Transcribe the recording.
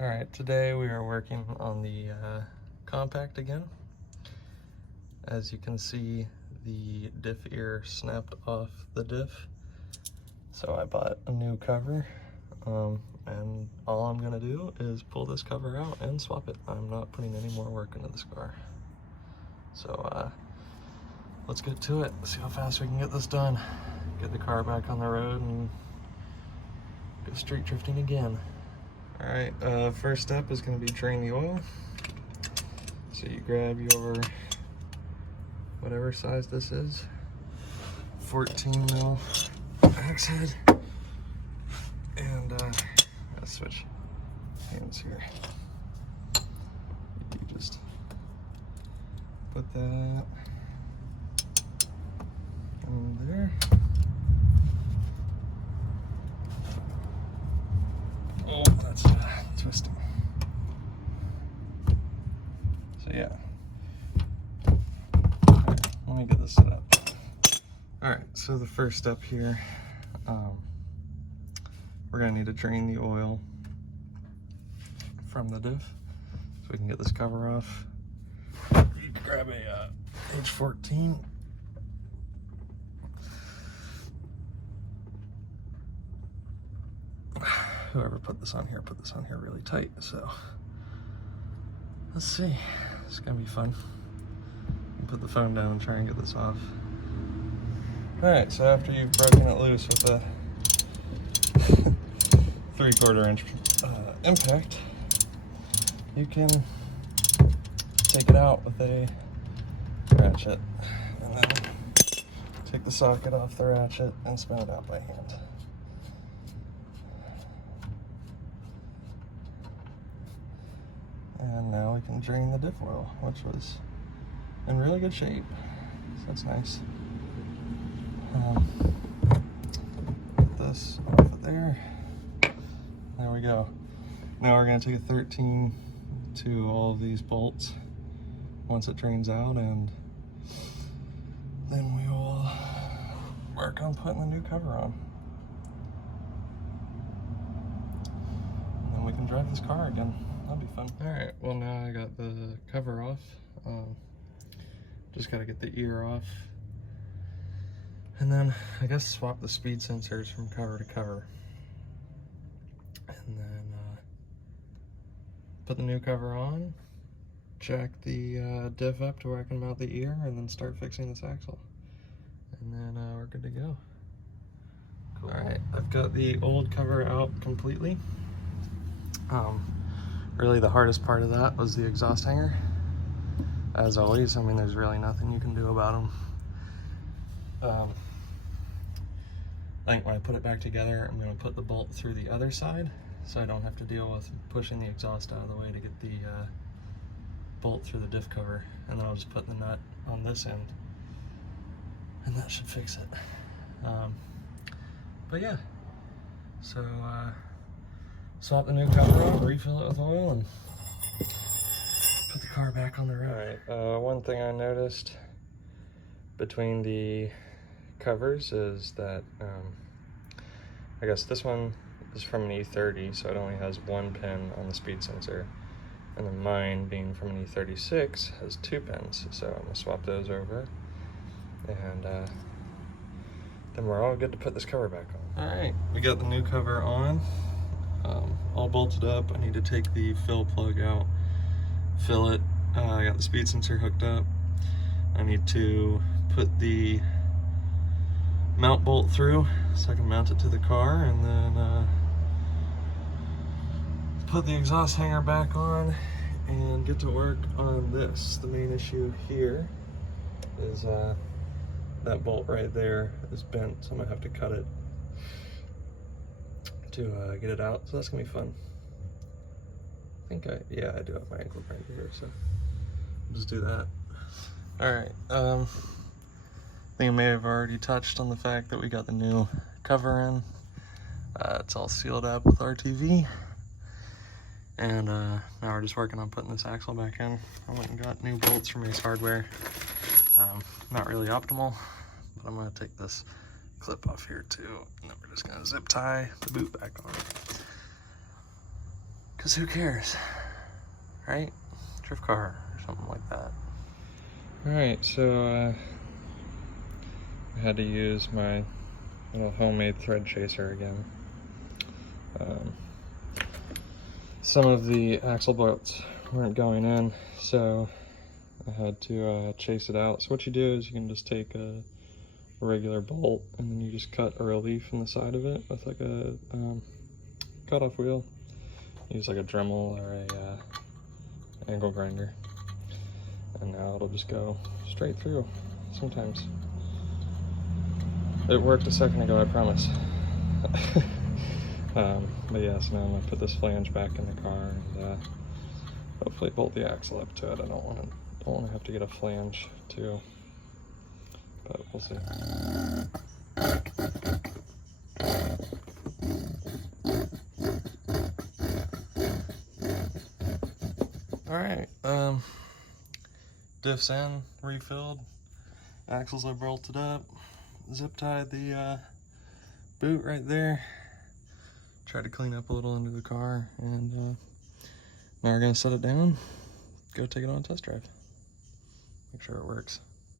All right, today we are working on the compact again. As you can see, the diff ear snapped off the diff, so I bought a new cover, and all I'm gonna do is pull this cover out and swap it. I'm not putting any more work into this car. So let's get to it, see how fast we can get this done. Get the car back on the road and go street drifting again. All right, first step is going to be drain the oil. So you grab your, whatever size this is, 14 mil axe head, and I'll switch hands here. You just put that in there. Oh, that's twisting. So yeah. Right, let me get this set up. All right, so the first step here, we're gonna need to drain the oil from the diff so we can get this cover off. You can grab a H14. Whoever put this on here really tight, so let's see. It's gonna be fun. Put the phone down and try and get this off. All right, so after you've broken it loose with a 3/4 inch impact, you can take it out with a ratchet, and then take the socket off the ratchet and spin it out by hand. And now we can drain the diff oil, which was in really good shape, so that's nice. Put this off of there. There we go. Now we're going to take a 13 to all of these bolts once it drains out, and then we will work on putting the new cover on. And then we can drive this car again. That'll be fun. All right, well now I got the cover off. Just gotta get the ear off. And then I guess swap the speed sensors from cover to cover. And then put the new cover on, jack the diff up to where I can mount the ear, and then start fixing this axle. And then we're good to go. Cool. All right, I've got the old cover out completely. Really the hardest part of that was the exhaust hanger. As always, I mean, there's really nothing you can do about them. I think when I put it back together, I'm gonna put the bolt through the other side so I don't have to deal with pushing the exhaust out of the way to get the bolt through the diff cover. And then I'll just put the nut on this end, and that should fix it. But yeah, so swap the new cover on, refill it with oil, and put the car back on the road. All right, one thing I noticed between the covers is that I guess this one is from an E30, so it only has one pin on the speed sensor, and then mine, being from an E36, has 2 pins, so I'm gonna swap those over, and then we're all good to put this cover back on. All right, we got the new cover on, all bolted up. I need to take the fill plug out, fill it. I got the speed sensor hooked up. I need to put the mount bolt through so I can mount it to the car, and then put the exhaust hanger back on and get to work on this. The main issue here is that bolt right there is bent, so I'm gonna have to cut it to get it out, so that's gonna be fun. I think I do have my ankle right here, so I'll just do that. All right, I think I may have already touched on the fact that we got the new cover in. It's all sealed up with RTV, and now we're just working on putting this axle back in. I went and got new bolts from Ace Hardware. Not really optimal, but I'm gonna take this clip off here too, and then we're just gonna zip tie the boot back on, Because who cares, right? Drift car or something like that. Alright, so I had to use my little homemade thread chaser again. Some of the axle bolts weren't going in, so I had to chase it out. So what you do is you can just take a regular bolt and then you just cut a relief in the side of it with like a cutoff wheel. Use like a Dremel or a angle grinder, and now it'll just go straight through sometimes. It worked a second ago, I promise. But yeah, so now I'm gonna put this flange back in the car and hopefully bolt the axle up to it. I don't want to have to get a flange too, but we'll see. All right, diffs in, refilled, axles are bolted up, zip tied the boot right there. Tried to clean up a little under the car, and now we're gonna set it down, go take it on a test drive, make sure it works.